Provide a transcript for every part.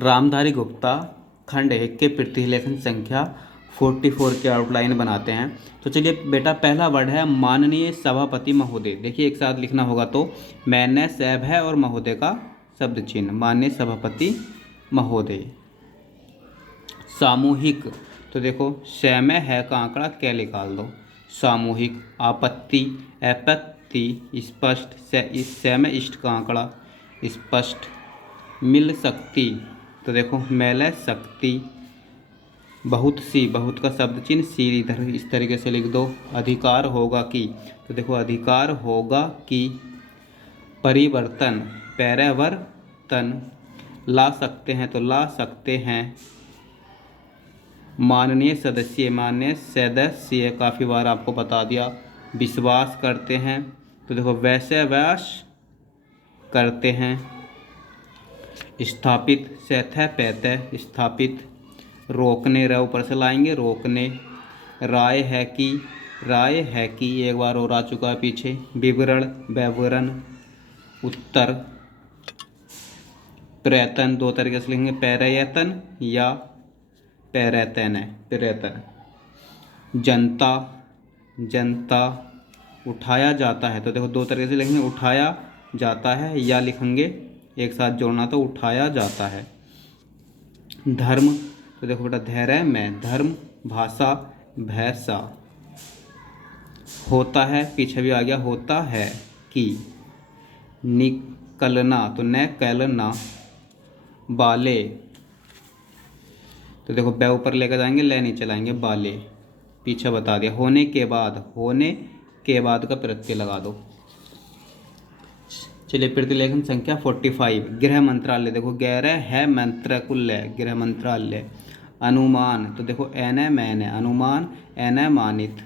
रामधारी गुप्ता खंड 1 के प्रतिलेखन संख्या 44 की आउटलाइन बनाते हैं। तो चलिए बेटा, पहला वर्ड है माननीय सभापति महोदय। देखिए एक साथ लिखना होगा तो मैंने सैब है और महोदय का शब्द चिन्ह, माननीय सभापति महोदय। सामूहिक, तो देखो स में है का आंकड़ा क्या निकाल दो, सामूहिक। आपत्ति, आपत्ति, स्पष्ट, स में इष्ट का आंकड़ा स्पष्ट। मिल सकती, तो देखो मेले शक्ति। बहुत सी, बहुत का शब्द चिन्ह सी इधर इस तरीके से लिख दो। अधिकार होगा कि, तो देखो अधिकार होगा कि। परिवर्तन, परिवर्तन। ला सकते हैं तो ला सकते हैं। माननीय सदस्य, माननीय सदस्य, काफ़ी बार आपको बता दिया। विश्वास करते हैं, तो देखो वैसे व्यास करते हैं। स्थापित, सैथ पैत स्थापित। रोकने, र ऊपर से लाएंगे रोकने। राय है कि, राय है कि एक बार और आ चुका है पीछे। विवरण, विवरण। उत्तर, प्रयत्न, दो तरीके से लिखेंगे, प्रयत्न या प्रयत्न है, प्रयत्न। जनता, जनता। उठाया जाता है, तो देखो दो तरीके से लिखेंगे, उठाया जाता है या लिखेंगे एक साथ जोड़ना तो उठाया जाता है। धर्म, तो देखो बेटा धैर्य में धर्म। भाषा, भैसा। होता है, पीछे भी आ गया होता है कि। निकलना, तो न कैलना। बाले, तो देखो बै ऊपर लेकर जाएंगे, ले नीचे लाएंगे, बाले। पीछे बता दिया। होने के बाद, होने के बाद का प्रत्यय लगा दो। चलिए प्रतिलेखन संख्या 45। गृह मंत्रालय, देखो गैरह है मंत्रालय, गृह मंत्रालय। अनुमान, तो देखो एन मैंने, अनुमान एन मानित।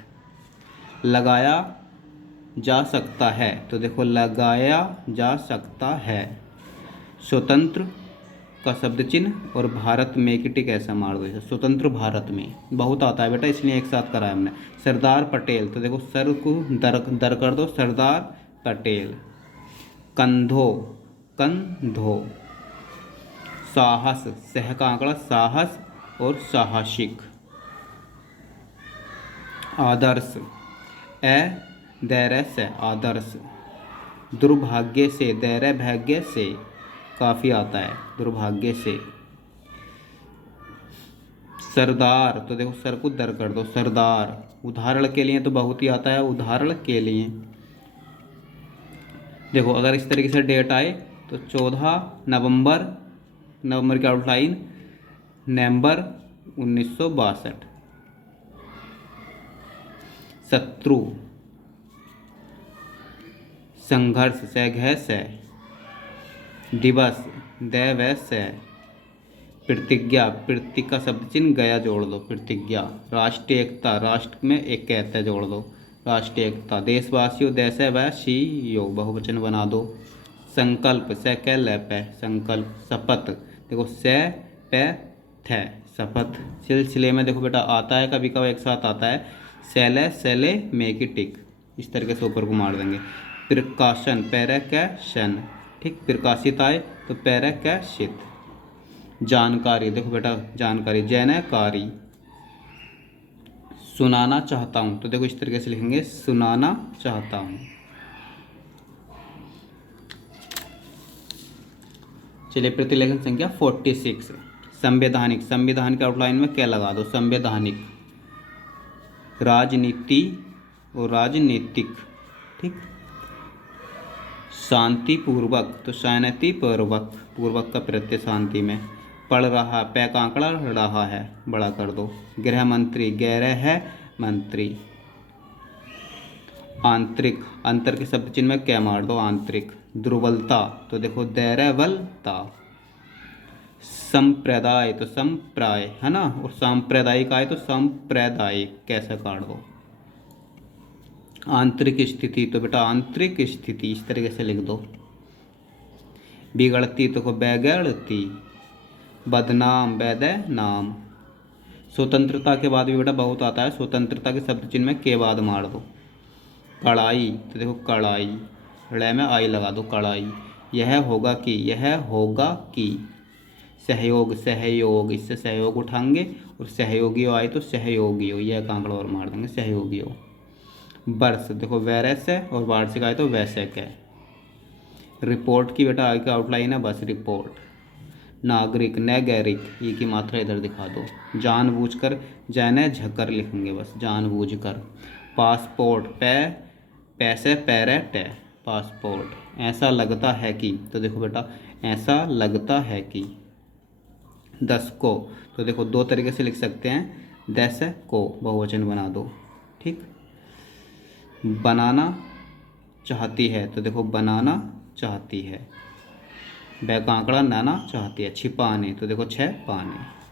लगाया जा सकता है, तो देखो लगाया जा सकता है। स्वतंत्र का शब्द चिन्ह और भारत में की टिक ऐसा मार दो, स्वतंत्र भारत में। बहुत आता है बेटा इसलिए एक साथ कराया हमने। सरदार पटेल, तो देखो सर को दर कर दो, सरदार पटेल। कंधो, कंधो। साहस, सह का आंकड़ा साहस और साहसिक। आदर्श, ए दैर्य से आदर्श। दुर्भाग्य से, दैर्य भाग्य से, काफ़ी आता है दुर्भाग्य से। सरदार, तो देखो सर को दर कर दो, सरदार। उदाहरण के लिए तो बहुत ही आता है, उदाहरण के लिए। देखो अगर इस तरीके से डेट आए तो 14 नवंबर, नवंबर की आउटलाइन नवंबर 1962। शत्रु, संघर्ष, सैघस है। दिवस, दैवस है। प्रतिज्ञा, प्रति का शब्द चिन्ह गया जोड़ दो, प्रतिज्ञा। राष्ट्रीय एकता, राष्ट्र में एक कहते जोड़ दो, राष्ट्रीय एकता। देशवासियों, देश वासियों, बहुवचन बना दो। संकल्प, स कै ल पै, संकल्प। शपथ, देखो स पै थ, शपथ। सिलसिले में देखो बेटा आता है, कभी कभी एक साथ आता है। सैले, सैले में की टिक, इस तरीके से ऊपर को मार देंगे। प्रकाशन, पैराकैशन, ठीक। प्रकाशित आए तो पैराकैशित। जानकारी, देखो बेटा जानकारी, जानकारी। सुनाना चाहता हूँ, तो देखो इस तरीके से लिखेंगे, सुनाना चाहता हूँ। चलिए प्रतिलेखन संख्या 46। संवैधानिक, संविधान के आउटलाइन में क्या लगा दो, संवैधानिक। राजनीति और राजनीतिक, ठीक। शांतिपूर्वक, तो शांतिपूर्वक, पूर्वक का प्रत्यय शांति में। पढ़ रहा, पै का आंकड़ा रहा है, बड़ा कर दो। गृह मंत्री, गैरह है मंत्री। आंतरिक, अंतर के शब्द चिन्ह में क्या मार दो, आंतरिक। दुर्बलता, तो देखो दैर्यबलता। संप्रदाय, तो संप्राय है ना, और सांप्रदायिक आए तो सांप्रदायिक, कैसे काट दो। आंतरिक स्थिति, तो बेटा आंतरिक स्थिति, इस तरीके से लिख दो। बिगड़ती, तो बैगड़ती। बदनाम, बैद नाम। स्वतंत्रता के बाद भी बेटा बहुत आता है, स्वतंत्रता के शब्द चिन्ह में के बाद मार दो। कड़ाई, तो देखो कड़ाई, ड़ में आई लगा दो, कड़ाई। यह होगा कि, यह होगा कि। सहयोग सहयोग, इससे सहयोग उठाएंगे और सहयोगी आए तो सहयोगियों, यह कांकड़ा और मार देंगे सहयोगियों। वर्ष देखो वैरस है और वार्षिक आए तो वैश्यक है। रिपोर्ट की बेटा आगे का आउटलाइन है बस रिपोर्ट। नागरिक नैगरिक, ये की मात्रा इधर दिखा दो। जानबूझकर जैने झकर लिखेंगे बस जानबूझकर। पासपोर्ट पैसे पैरे टे पासपोर्ट। ऐसा लगता है कि, तो देखो बेटा ऐसा लगता है कि। 10 को, तो देखो दो तरीके से लिख सकते हैं, 10 को बहुवचन बना दो। ठीक। बनाना चाहती है, तो देखो बनाना चाहती है। वह कांकड़ा नाना चाहती है। छिपाने, तो देखो 6 पाने।